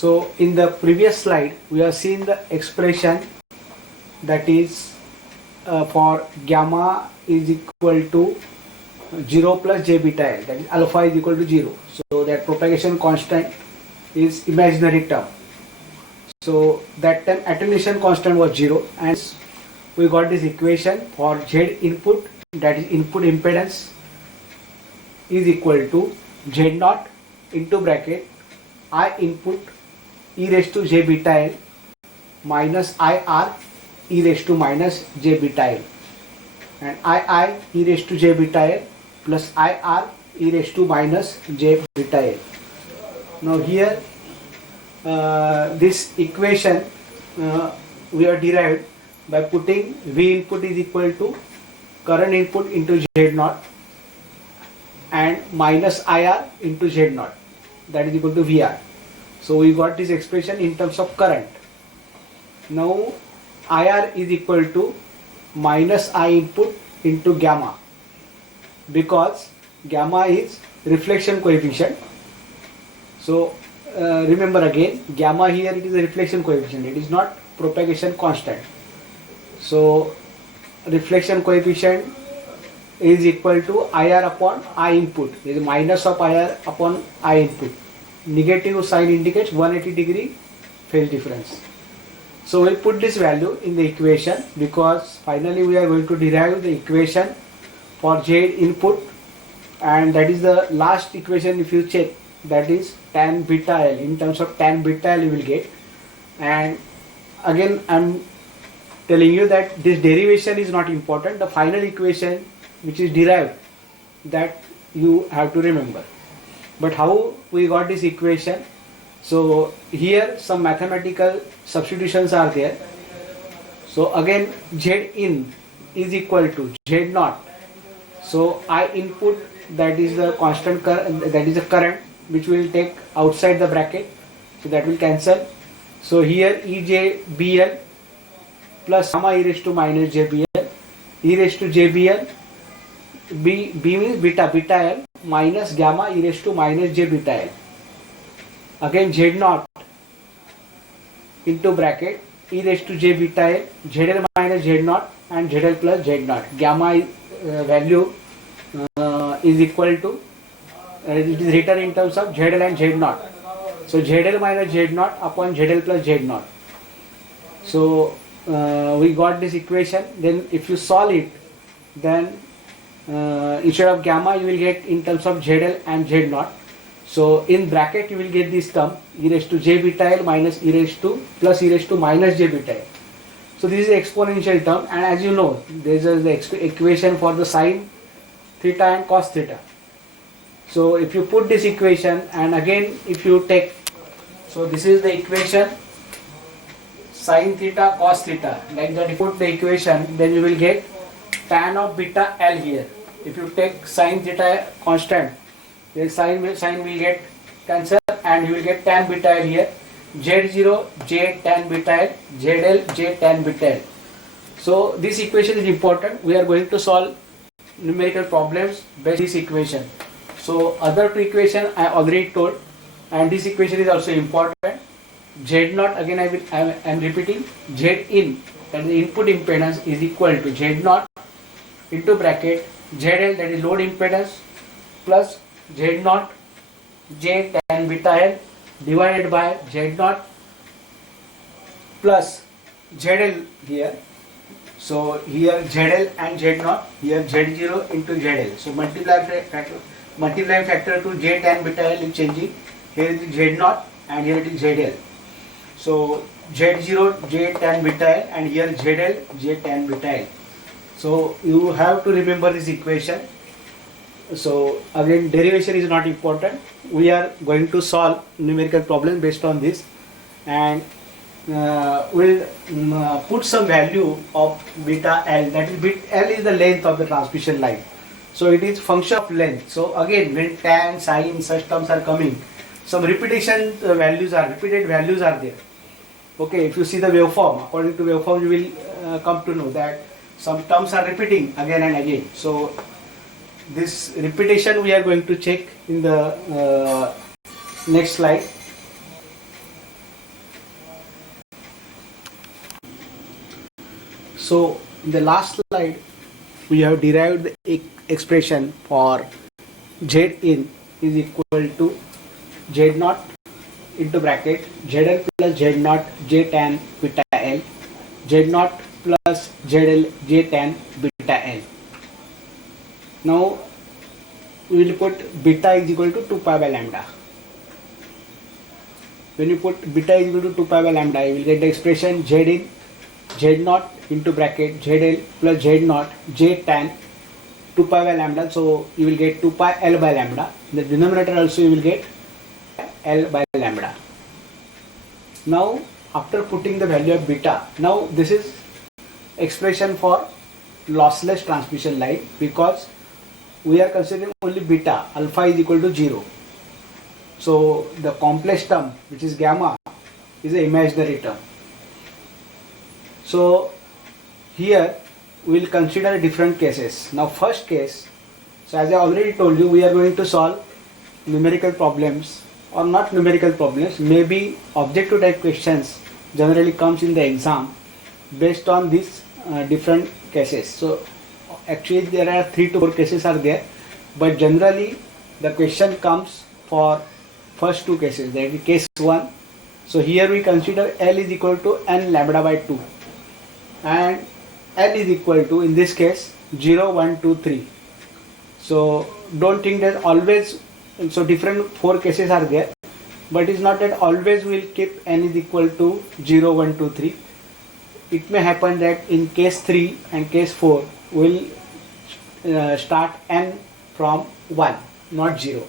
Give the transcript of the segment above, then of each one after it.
So in the previous slide we have seen the expression that is for gamma is equal to 0 plus j beta l, that is alpha is equal to 0. So that propagation constant is imaginary term. So that time attenuation constant was 0, and we got this equation for z input, that is input impedance, is equal to z naught into bracket I input e raised to j beta l minus IR e raised to minus j beta l, and II e raised to j beta l plus IR e raised to minus j beta l. Now here this equation we are derived by putting V input is equal to current input into Z naught and minus IR into Z naught, that is equal to VR. So we got this expression in terms of current. Now IR is equal to minus I input into gamma, because gamma is reflection coefficient. So remember again, gamma here it is a reflection coefficient, it is not propagation constant. So reflection coefficient is equal to IR upon I input, there is minus of IR upon I input. Negative sign indicates 180 degree phase difference. So we put this value in the equation, because finally we are going to derive the equation for Z input, and that is the last equation. If you check, that is tan beta L. In terms of tan beta L you will get. And again I am telling you that this derivation is not important, the final equation which is derived, that you have to remember. But how we got this equation? So here some mathematical substitutions are there. So again Z in is equal to Z naught. So I input, that is the constant current, that is the current which will take outside the bracket, so that will cancel. So here EJBL plus gamma e raised to minus JBL, e raised to JBL, B means beta L minus gamma e raised to minus J beta L. Again Z naught into bracket e raised to J beta L, ZL minus Z naught and ZL plus Z naught. Gamma value is equal to, it is written in terms of ZL and Z naught. So ZL minus Z naught upon ZL plus Z naught. So we got this equation. Then if you solve it, then instead of gamma you will get in terms of ZL and Z naught. So in bracket you will get this term e raised to J beta L minus e raised to plus e raised to minus J beta L. So this is the exponential term, and as you know there is the equation for the sine theta and cos theta. So if you put this equation, and again if you take, so this is the equation sine theta cos theta, like that. If you put the equation, then you will get tan of beta L here. If you take sine theta constant, then sine will get cancel, and you will get tan beta L here. Z0 J tan beta L, ZL J tan beta L. So this equation is important. We are going to solve numerical problems based on this equation. So other two equation I already told, and this equation is also important. Z naught, again I am repeating, Z in, that is the input impedance, is equal to Z naught into bracket ZL, that is load impedance, plus Z naught J tan beta L divided by Z naught plus ZL here. So here ZL and Z naught, here Z0 into ZL. So multiplying factor to J tan beta L is changing. Here it is Z naught and here it is ZL. So Z0 J tan beta L and here ZL J tan beta L. So you have to remember this equation. So again derivation is not important. We are going to solve numerical problem based on this, and we'll put some value of beta L, that is beta L is the length of the transmission line. So it is function of length. So again when tan, sine, such terms are coming, some repetition values are, repeated values are there. Okay, if you see the waveform, according to waveform you will come to know that some terms are repeating again and again. So this repetition we are going to check in the next slide. So in the last slide, we have derived the expression for Z in is equal to Z naught into bracket ZL plus Z naught J tan beta L, Z naught plus ZL J tan beta L. Now we will put beta is equal to 2 pi by lambda. When you put beta is equal to 2 pi by lambda, you will get the expression Z in Z naught into bracket ZL plus Z naught J tan 2 pi by lambda. So you will get 2 pi L by lambda. In the denominator also you will get L by lambda. Now after putting the value of beta, now this is expression for lossless transmission line, because we are considering only beta, alpha is equal to 0. So the complex term, which is gamma, is an imaginary term. So here we will consider different cases. Now first case, so as I already told you, we are going to solve numerical problems, or not numerical problems, maybe objective type questions generally comes in the exam based on these different cases. So actually there are 3 to 4 cases are there, but generally the question comes for first 2 cases, that is case 1. So here we consider L is equal to n lambda by 2, and L is equal to, in this case, 0, 1, 2, 3. So don't think that always, so different 4 cases are there, but it's not that always we will keep n is equal to 0, 1, 2, 3. It may happen that in case 3 and case 4 we will start n from 1, not 0.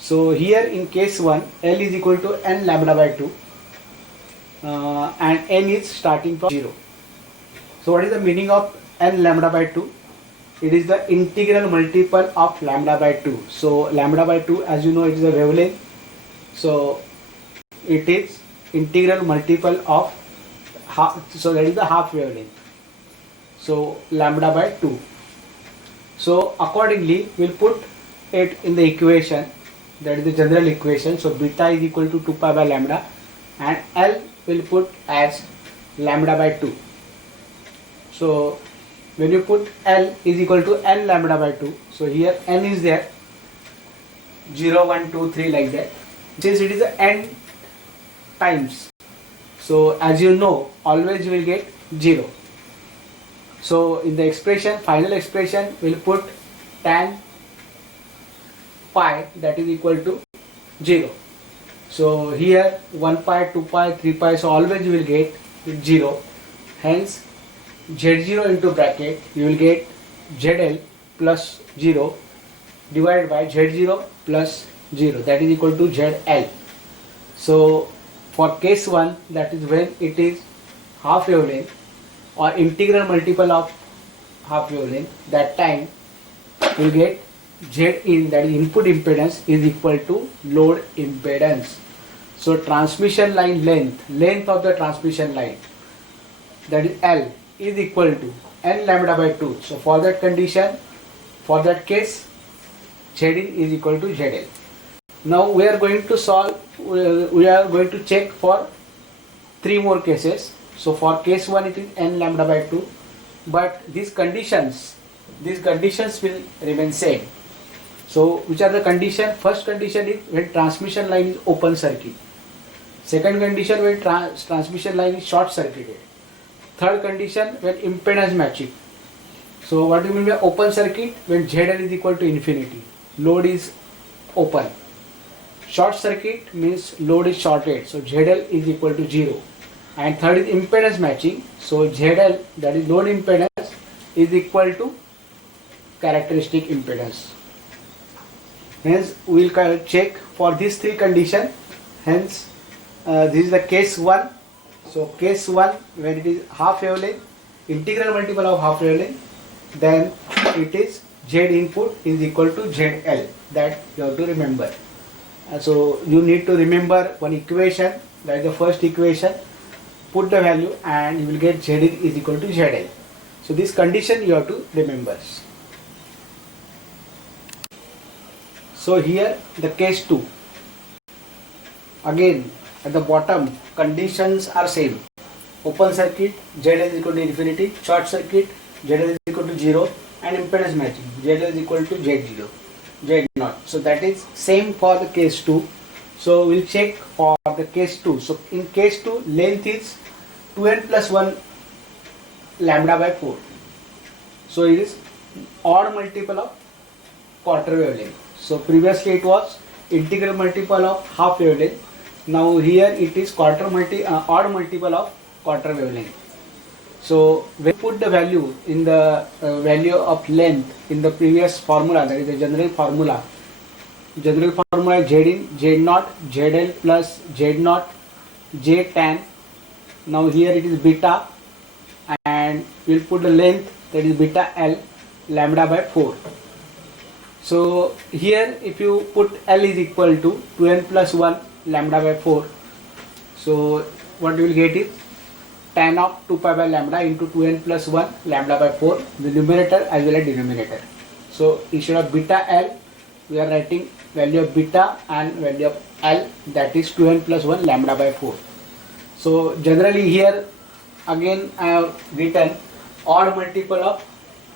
So here in case 1, L is equal to n lambda by 2, and n is starting from 0. So what is the meaning of n lambda by 2? It is the integral multiple of lambda by 2. So lambda by 2, as you know, it is a wavelength. So it is integral multiple of half, so that is the half wavelength. So lambda by 2. So accordingly we will put it in the equation, that is the general equation. So beta is equal to 2 pi by lambda, and L will put as lambda by 2. So when you put L is equal to n lambda by 2, so here n is there, 0, 1, 2, 3 like that. Since it is a n times, so as you know, always you will get 0. So in the expression, final expression, we will put tan pi, that is equal to 0. So here 1 pi, 2 pi, 3 pi, so always you will get 0. Hence Z0 into bracket, you will get ZL plus 0 divided by Z0 plus 0, that is equal to ZL. So for case 1, that is when it is half wavelength or integral multiple of half wavelength, that time you will get Z in, that is input impedance, is equal to load impedance. So transmission line length of the transmission line, that is L, is equal to n lambda by 2. So for that condition, for that case, Z in is equal to ZL. Now we are going to solve, we are going to check for 3 more cases. So for case 1 it is n lambda by 2, but these conditions will remain same. So which are the conditions? First condition is when transmission line is open circuit. Second condition, when transmission line is short circuited. Third condition, when impedance matching. So what do you mean by open circuit? When ZL is equal to infinity, load is open. Short circuit means load is shorted, so ZL is equal to 0. And third is impedance matching. So ZL, that is load impedance, is equal to characteristic impedance. Hence we will check for these 3 conditions. Hence this is the case 1. So case 1, when it is half wavelength, integral multiple of half wavelength, then it is Z input is equal to ZL. That you have to remember. So you need to remember one equation, that is the first equation. Put the value and you will get Z in is equal to ZL. So this condition you have to remember. So here the case 2. Again at the bottom conditions are same. open circuit, ZL is equal to infinity, short circuit, ZL is equal to 0, and impedance matching, ZL is equal to Z0, Z0. So that is same for the case 2. So we'll check for the case 2. So in case 2, length is 2n plus 1 lambda by 4. So it is odd multiple of quarter wavelength. So previously it was integral multiple of half wavelength. Now here it is odd multiple of quarter wavelength. So when we put the value in the value of length in the previous formula, that is the general formula is Z in Z0 ZL plus Z0 J tan. Now here it is beta, and we'll put the length, that is beta L, lambda by 4. So here if you put L is equal to 2n plus 1 lambda by 4, so what you will get is tan of 2 pi by lambda into 2n plus 1 lambda by 4, the numerator as well as denominator. So instead of beta L, we are writing value of beta and value of L, that is 2n plus 1 lambda by 4. So generally here again I have written odd multiple of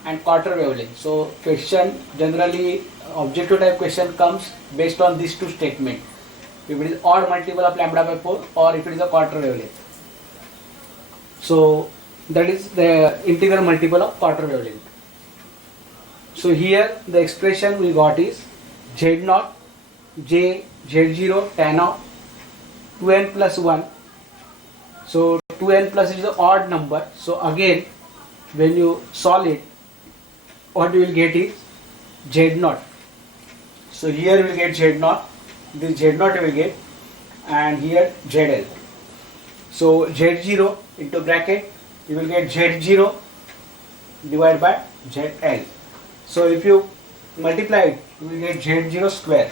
and quarter wavelength. So question, generally objective type question comes based on these two statements. If it is odd multiple of lambda by 4 or if it is a quarter wavelength. So that is the integral multiple of quarter wavelength. So here the expression we got is Z0 J Z0 tan of 2n plus 1. So 2n plus is the odd number. So again when you solve it, what you will get is Z0. So here you will get Z0, this Z0 you will get, and here ZL. So Z0 into bracket, you will get Z0 divided by ZL. So if you multiply it, you will get Z0 square.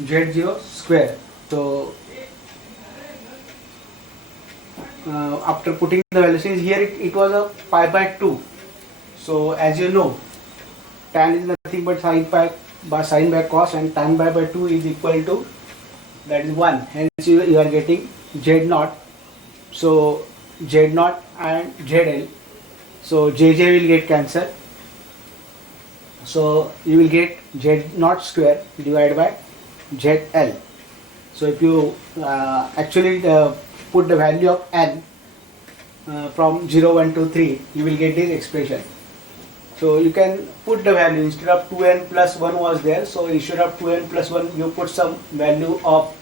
Z0 square. So after putting the values, here it was a pi by 2. So as you know, tan is nothing but sin by cos, and tan by 2 is equal to, that is 1. Hence you are getting Z0. So Z0 and ZL. So JJ will get cancelled. So you will get Z0 square divided by ZL. So if you actually put the value of n from 0, 1, 2, 3, you will get this expression. So you can put the value, instead of 2n plus 1 was there, so instead of 2n plus 1 you put some value of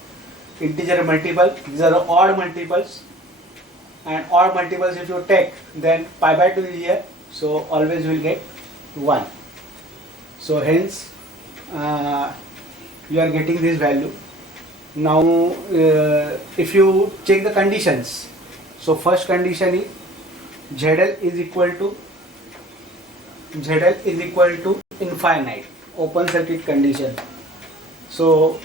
integer multiple. These are the odd multiples, and odd multiples if you take, then pi by 2 is here, so always you will get 1. So hence you are getting this value. Now if you check the conditions, so first condition is ZL is equal to infinite, open circuit condition. So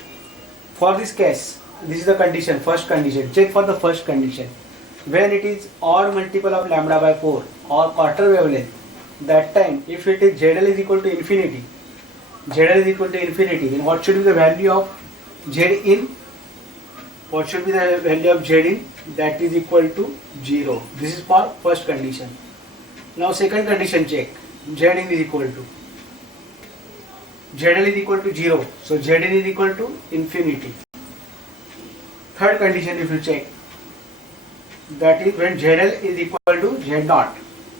for this case, this is the condition, first condition. Check for the first condition. When it is odd multiple of lambda by 4 or quarter wavelength, that time if it is ZL is equal to infinity, then what should be the value of Z in? What should be the value of Z in? That is equal to 0. This is for first condition. Now second condition, check. Z in is equal to, ZL is equal to 0. So Z in is equal to infinity. Third condition if you check, that is when ZL is equal to Z0.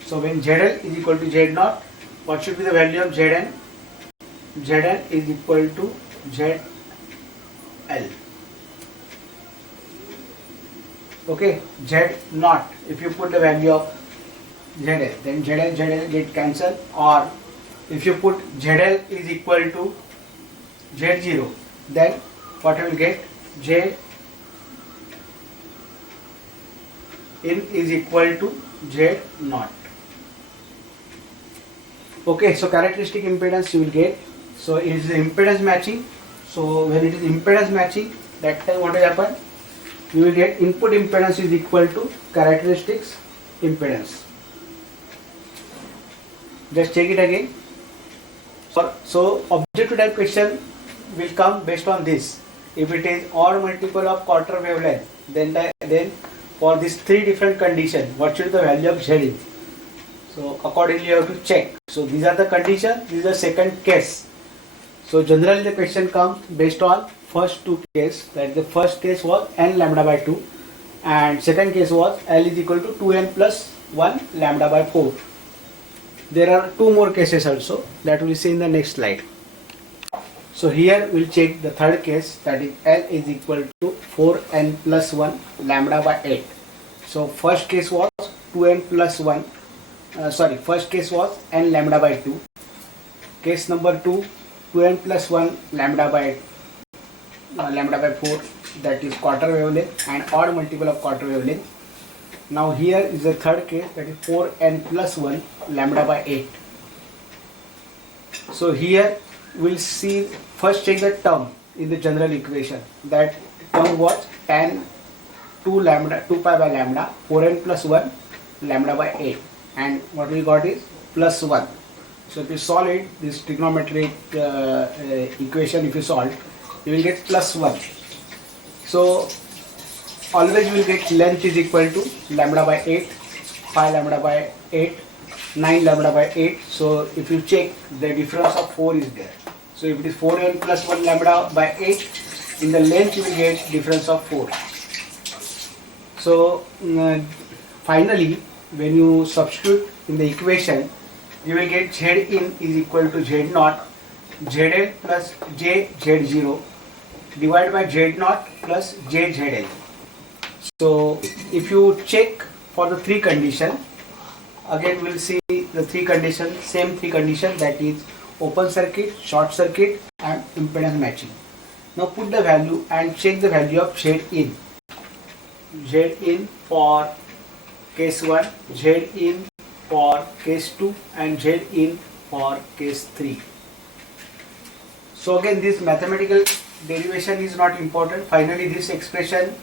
So when ZL is equal to Z0, what should be the value of Zn? Zn is equal to ZL. Okay, Z0. If you put the value of ZL, then ZL get cancelled. Or if you put ZL is equal to Z0, then what you will get? J in is equal to Z0. Okay, so characteristic impedance you will get. So it is impedance matching. So when it is impedance matching, that time what will happen? You will get input impedance is equal to characteristics impedance. Just check it again. So objective type question will come based on this. If it is odd multiple of quarter wavelength, then for these three different conditions, what should the value of Z is? So accordingly you have to check. So these are the conditions, this is the second case. So generally the question comes based on first two cases, that the first case was n lambda by 2 and second case was L is equal to 2n plus 1 lambda by 4. There are two more cases also that we will see in the next slide. So here we'll check the third case, that is L is equal to 4n plus 1 lambda by 8. So first case was 2n plus 1, first case was n lambda by 2. Case number 2, 2n plus 1 lambda by 4, that is quarter wavelength and odd multiple of quarter wavelength. Now here is the third case, that is 4n plus 1 lambda by 8. So here we'll see, first check the term in the general equation. That term was tan 2 pi by lambda 4n plus 1 lambda by 8, and what we got is plus 1. So if you solve it, this trigonometric equation, if you solve, you will get plus 1. So always you will get length is equal to lambda by 8, 5 lambda by 8, 9 lambda by 8. So if you check, the difference of 4 is there. So if it is 4n plus 1 lambda by 8, in the length you will get difference of 4. So finally, when you substitute in the equation, you will get Z in is equal to Z naught ZL plus J Z0 divided by Z naught plus J ZL. So if you check for the three conditions, again we will see the three conditions, same three conditions, that is open circuit, short circuit and impedance matching. Now put the value and check the value of Z in. Z in for case 1, Z in for case 2 and Z in for case 3. So again, this mathematical derivation is not important. Finally this expression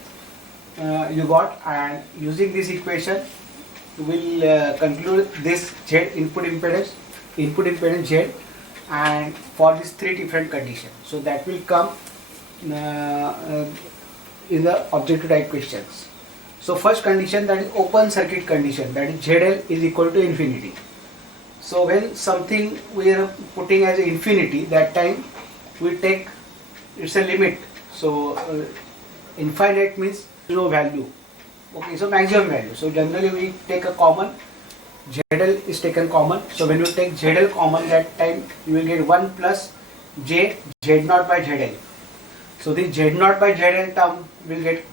you got, and using this equation we will conclude this Z input impedance Z, and for these three different conditions. So that will come in the objective type questions. So first condition, that is open circuit condition, that is ZL is equal to infinity. So when something we are putting as infinity, that time we take, it's a limit. So infinite means no value. Okay, so maximum value. So generally we take a common, ZL is taken common. So when you take ZL common, that time you will get 1 plus J Z0 by ZL. So this Z0 by ZL term will get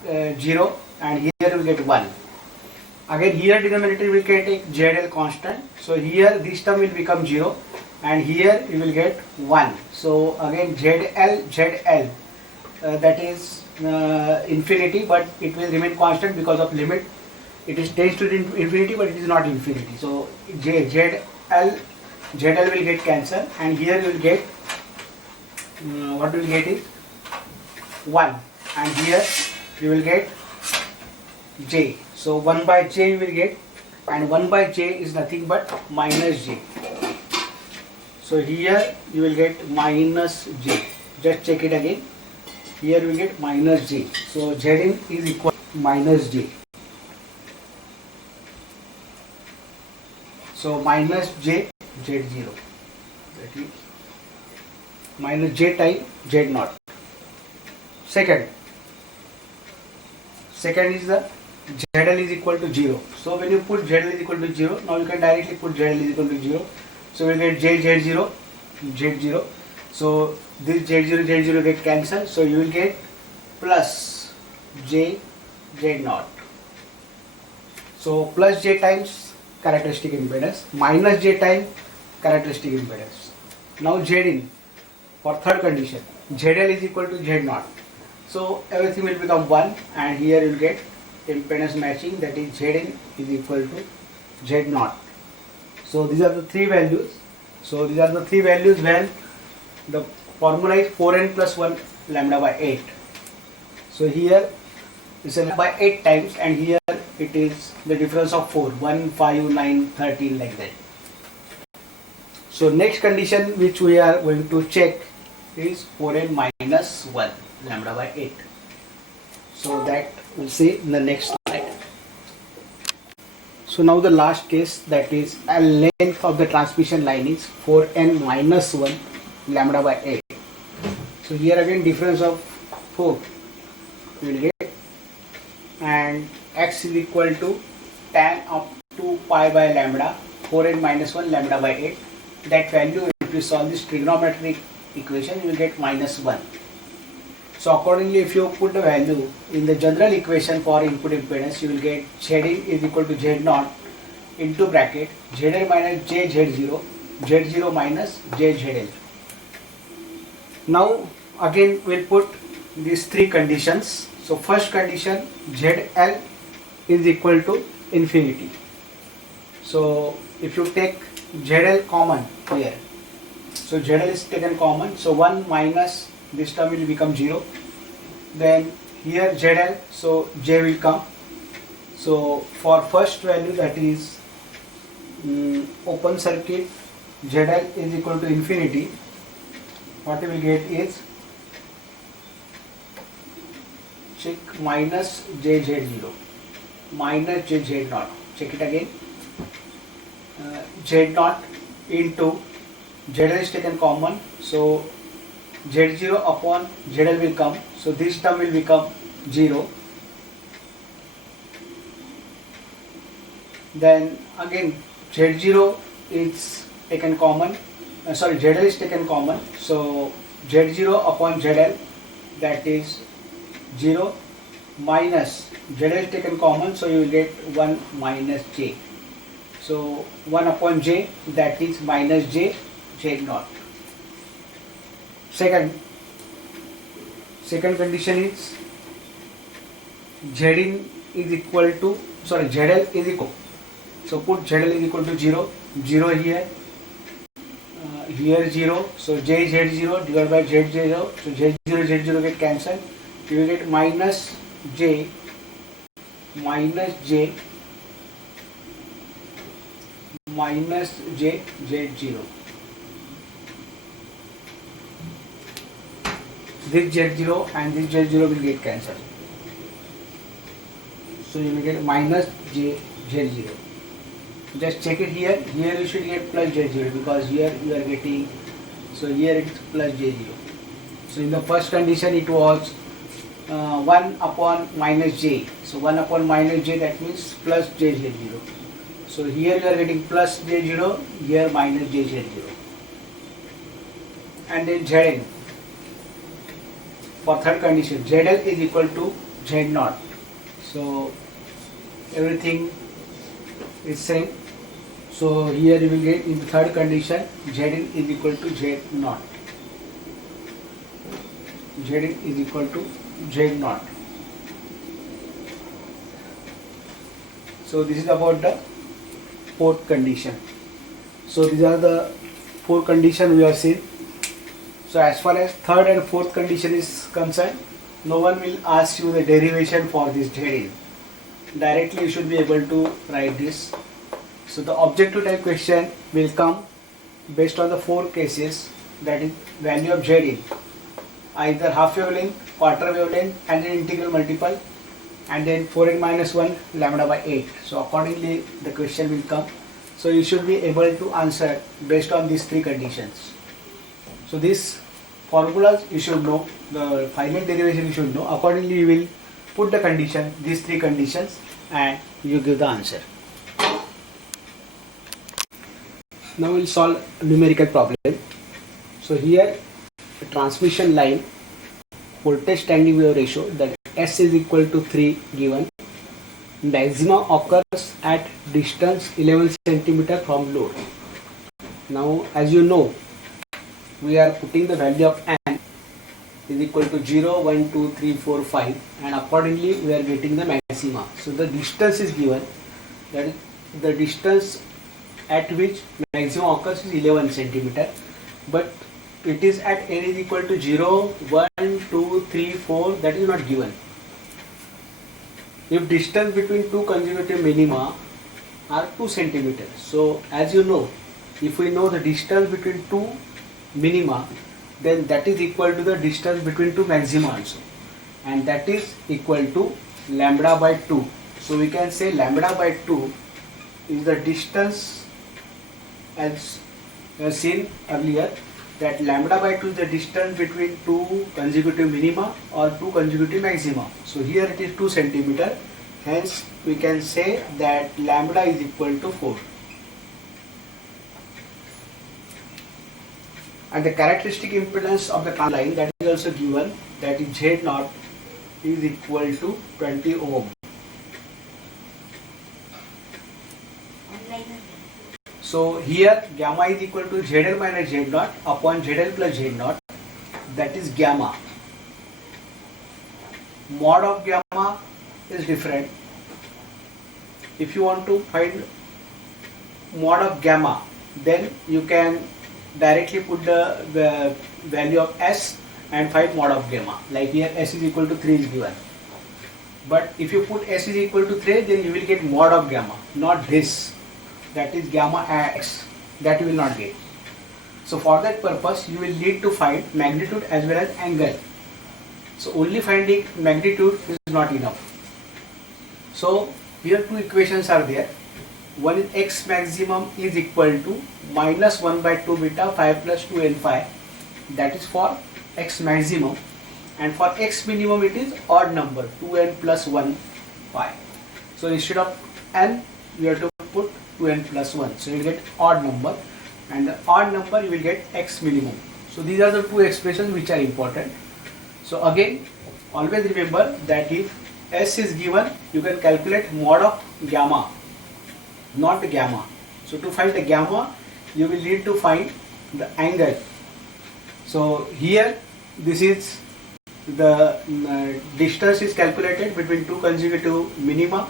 0, and here we will get 1. Again here denominator will get a ZL constant. So here this term will become 0, and here you will get 1. So again ZL that is infinity, but it will remain constant because of limit. It is tends to infinity, but it is not infinity. So ZL will get cancelled, and here you will get what you will get is 1, and here you will get J. So 1 by J you will get, and 1 by J is nothing but minus J. So here you will get minus J. Just check it again. Here we get minus J. So Zin is equal to minus J. So minus J Z0. That is minus J times Z0. Second is the ZL is equal to 0. So when you put ZL is equal to 0, now you can directly put ZL is equal to 0. So we will get J Z0 Z0. So this Z0 get cancelled. So you will get plus J Z0. So plus J times characteristic impedance minus J times characteristic impedance. Now Zin for third condition, ZL is equal to Z0. So everything will become 1, and here you will get impedance matching, that is Zin is equal to Z0. So these are the three values. So these are the three values when the formula is 4n plus 1 lambda by 8. So here it's by 8 times, and here it is the difference of 4, 1, 5, 9, 13 like that. So next condition which we are going to check is 4n minus 1 lambda by 8. So that we'll see in the next slide. So now the last case, that is a length of the transmission line is 4n minus 1 lambda by 8. So here again difference of 4 we will get, and x is equal to tan of 2 pi by lambda 4n minus 1 lambda by 8. That value, if you solve this trigonometric equation, you will get minus 1. So accordingly, if you put the value in the general equation for input impedance, you will get Zin is equal to Z0 into bracket ZL minus JZ0, Z0 minus JZL. Now again we'll put these three conditions. So first condition, ZL is equal to infinity. So if you take ZL common here, so ZL is taken common, so 1 minus this term will become 0. Then here ZL, so J will come. So for first value, that is open circuit, ZL is equal to infinity. What we will get is check minus JZ0 minus JZ0. Check it again. Z0 into ZL is taken common, so Z0 upon ZL will come, so this term will become 0. Then again Z0 is taken common, ZL is taken common, so Z0 upon ZL, that is 0, minus ZL is taken common, so you will get 1 minus J. So 1 upon J, that is minus J Z0. Second condition is ZL is equal to ZL is equal. So put ZL is equal to 0, 0 here, here 0. So J Z0 divided by Z Z0. So Z0 Z0 get cancelled. You will get minus J minus J Z0. This Z0 and this Z0 will get cancelled. So you will get minus J Z0. Just check it here. Here you should get plus Z0 because here you are getting, so here it is plus J0. So in the first condition it was 1 upon minus J. So 1 upon minus J, that means plus JZ0. So here you are getting plus J0, here minus JZ0. And then Zn. For third condition, ZL is equal to Z0. So everything is same. So here you will get in the third condition, Zn is equal to Z0. Zn is equal to Z0. So this is about the fourth condition. So these are the four conditions we have seen. So as far as third and fourth condition is concerned, no one will ask you the derivation for this Zn. Directly you should be able to write this. So the objective type question will come based on the four cases, that is value of Zn, either half wavelength, quarter wavelength and an integral multiple, and then 4n minus 1 lambda by 8. So accordingly the question will come. So you should be able to answer based on these three conditions. So these formulas you should know, the final derivation you should know. Accordingly you will put the condition, these three conditions, and you give the answer. Now we'll solve a numerical problem. So here a transmission line voltage standing wave ratio, that S is equal to 3 given. Maxima occurs at distance 11 centimeter from load. Now as you know, we are putting the value of n is equal to 0, 1, 2, 3, 4, 5, and accordingly we are getting the maxima. So the distance is given, that is the distance at which maximum occurs is 11 centimeter, but it is at n is equal to 0, 1, 2, 3, 4, that is not given. If distance between two consecutive minima are 2 centimeters, so as you know, if we know the distance between two minima, then that is equal to the distance between two maxima also, and that is equal to lambda by 2. So we can say lambda by 2 is the distance, as seen earlier, that lambda by 2 is the distance between two consecutive minima or two consecutive maxima. So here it is 2 centimeter. Hence we can say that lambda is equal to 4. And the characteristic impedance of the line, that is also given, that is Z0 is equal to 20 ohm. So here gamma is equal to ZL minus Z0 upon ZL plus Z0, that is gamma. Mod of gamma is different. If you want to find mod of gamma, then you can directly put the value of S and find mod of gamma. Like here S is equal to 3 is given. But if you put S is equal to 3, then you will get mod of gamma, not this. That is gamma x, that you will not get. So for that purpose you will need to find magnitude as well as angle. So only finding magnitude is not enough. So here two equations are there. One is x maximum is equal to minus 1 by 2 beta phi plus 2 n phi, that is for x maximum, and for x minimum it is odd number 2n plus 1 phi. So instead of n you have to put 2n plus 1, so you will get odd number, and the odd number you will get x minimum. So these are the two expressions which are important. So again, always remember that if S is given, you can calculate mod of gamma, not the gamma. So to find the gamma, you will need to find the angle. So here this is the distance is calculated between two consecutive minima,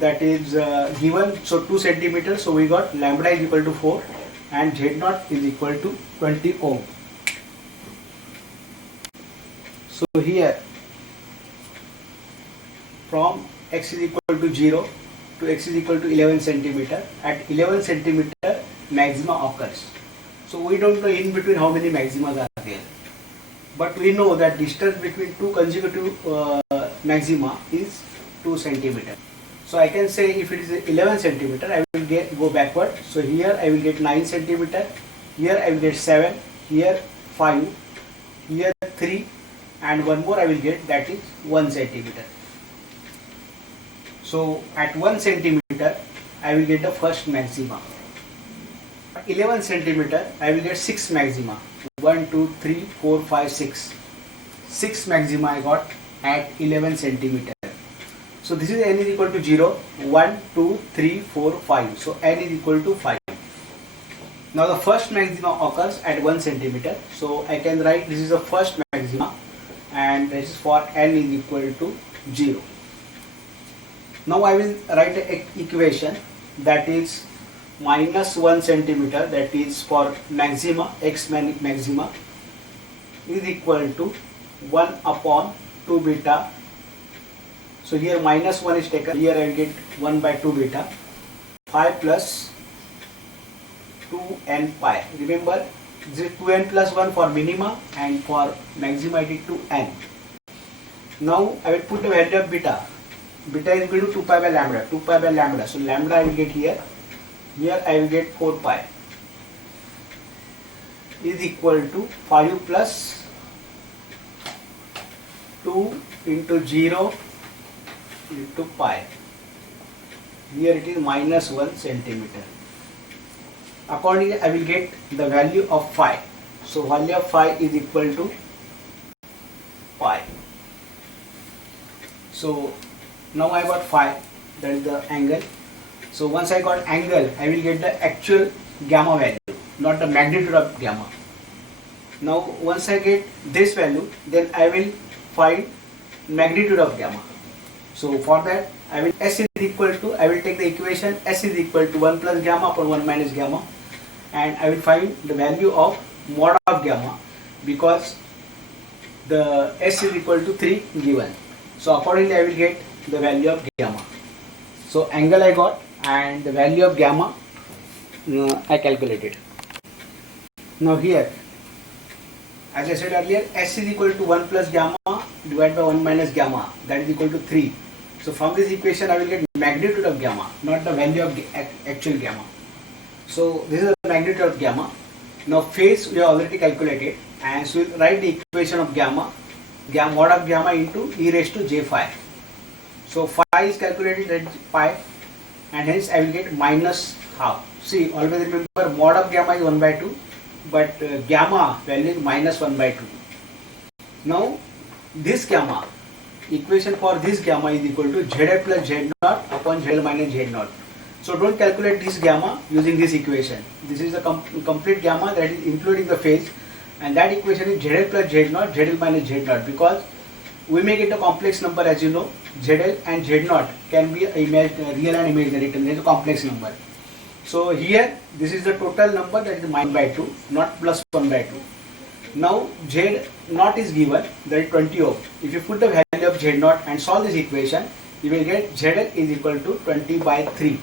that is given, so 2 centimeters. So we got lambda is equal to 4 and Z0 is equal to 20 ohm. So here from x is equal to 0 to x is equal to 11 centimeter, at 11 centimeter maxima occurs. So we don't know in between how many maximas are there, but we know that distance between two consecutive maxima is 2 centimeter. So I can say if it is 11 centimeter, I will go backward. So here I will get 9 centimeter, here I will get 7, here 5, here 3, and one more I will get, that is 1 centimeter. So at 1 centimeter I will get the first maxima. 11 centimeter I will get 6 maxima. 1, 2, 3, 4, 5, 6. 6 maxima I got at 11 centimeter. So this is n is equal to 0, 1, 2, 3, 4, 5. So n is equal to 5. Now the first maxima occurs at 1 centimeter. So I can write this is the first maxima, and this is for n is equal to 0. Now I will write an equation that is minus 1 centimeter, that is for maxima, x maxima is equal to 1 upon 2 beta. So here minus 1 is taken, here I will get 1 by 2 beta, 5 plus 2n pi. Remember, this is 2n plus 1 for minima, and for maxima it is 2n. Now I will put the value of beta. Beta is equal to 2 pi by lambda, 2 pi by lambda. So lambda I will get here, here I will get 4 pi is equal to 5 plus 2 into 0 into pi. Here it is minus 1 centimeter. Accordingly I will get the value of phi. So value of phi is equal to pi. So now I got phi, that is the angle. So once I got angle, I will get the actual gamma value, not the magnitude of gamma. Now once I get this value, then I will find magnitude of gamma. So for that I will S is equal to, I will take the equation S is equal to 1 plus gamma upon 1 minus gamma, and I will find the value of mod of gamma, because the S is equal to 3 given. So accordingly I will get the value of gamma. So angle I got, and the value of gamma I calculated. Now here, as I said earlier, S is equal to 1 plus gamma divided by 1 minus gamma, that is equal to 3. So from this equation I will get magnitude of gamma, not the value of actual gamma. So this is the magnitude of gamma. Now phase we have already calculated, and so we'll write the equation of gamma mod of gamma into e raised to j phi. So phi is calculated at pi, and hence I will get minus half. See, always remember mod of gamma is 1 by 2, but gamma value is minus 1 by 2. Now this gamma, equation for this gamma is equal to ZL plus Z naught upon ZL minus Z naught. So don't calculate this gamma using this equation. This is the complete gamma, that is including the phase, and that equation is ZL plus Z naught, ZL minus Z naught, because we may get a complex number, as you know. ZL and Z naught can be real and imaginary term. There is a complex number. So here this is the total number, that is minus 1 by 2, not plus 1 by 2. Now Z naught is given, that is 20 ohm. If you put the value of Z naught and solve this equation, you will get ZL is equal to 20 by 3.